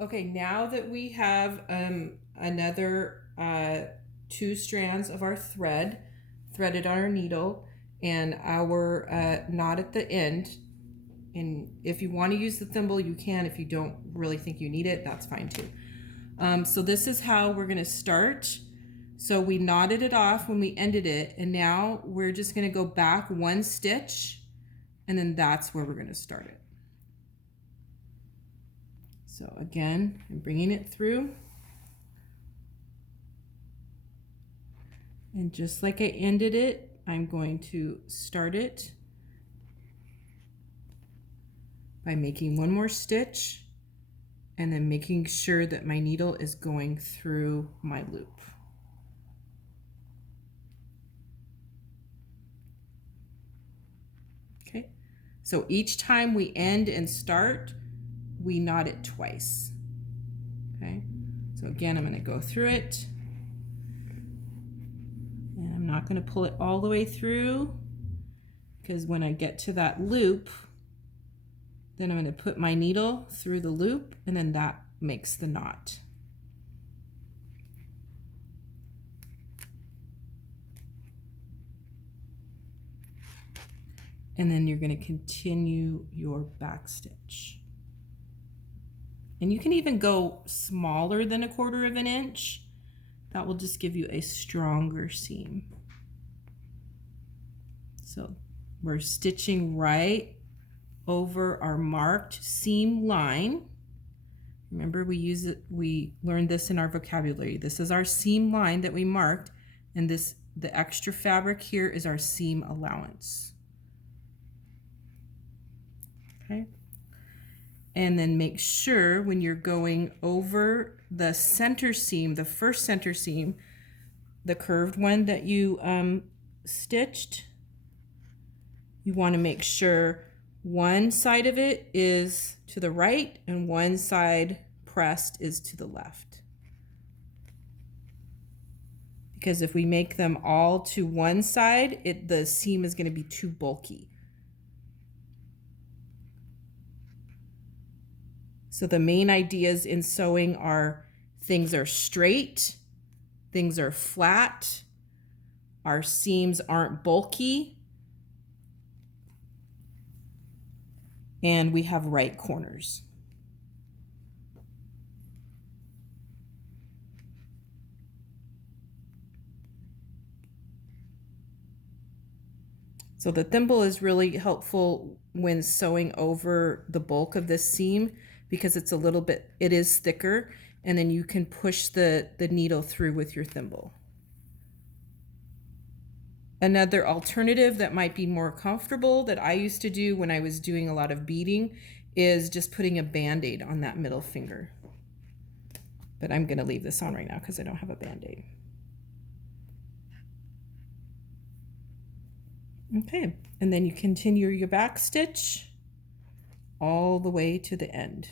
Okay, now that we have another 2 strands of our thread threaded on our needle and our knot at the end, and if you want to use the thimble, you can. If you don't really think you need it, that's fine too. So this is how we're going to start. So we knotted it off when we ended it, and now we're just going to go back 1 stitch, and then that's where we're going to start it. So again, I'm bringing it through. And just like I ended it, I'm going to start it by making 1 more stitch and then making sure that my needle is going through my loop. Okay, so each time we end and start, we knot it twice. Okay, so again, I'm going to go through it, and I'm not going to pull it all the way through, because when I get to that loop, then I'm going to put my needle through the loop, and then that makes the knot. And then you're going to continue your back stitch. And you can even go smaller than 1/4 of an inch. That will just give you a stronger seam. So we're stitching right over our marked seam line. Remember, we learned this in our vocabulary. This is our seam line that we marked, and the extra fabric here is our seam allowance. Okay. And then make sure when you're going over the center seam, the first center seam, the curved one that you stitched, you want to make sure one side of it is to the right and one side pressed is to the left. Because if we make them all to one side, the seam is going to be too bulky. So the main ideas in sewing are things are straight, things are flat, our seams aren't bulky, and we have right corners. So the thimble is really helpful when sewing over the bulk of this seam, because it is thicker, and then you can push the needle through with your thimble. Another alternative that might be more comfortable that I used to do when I was doing a lot of beading is just putting a Band-Aid on that middle finger. But I'm going to leave this on right now because I don't have a Band-Aid. Okay, and then you continue your back stitch all the way to the end.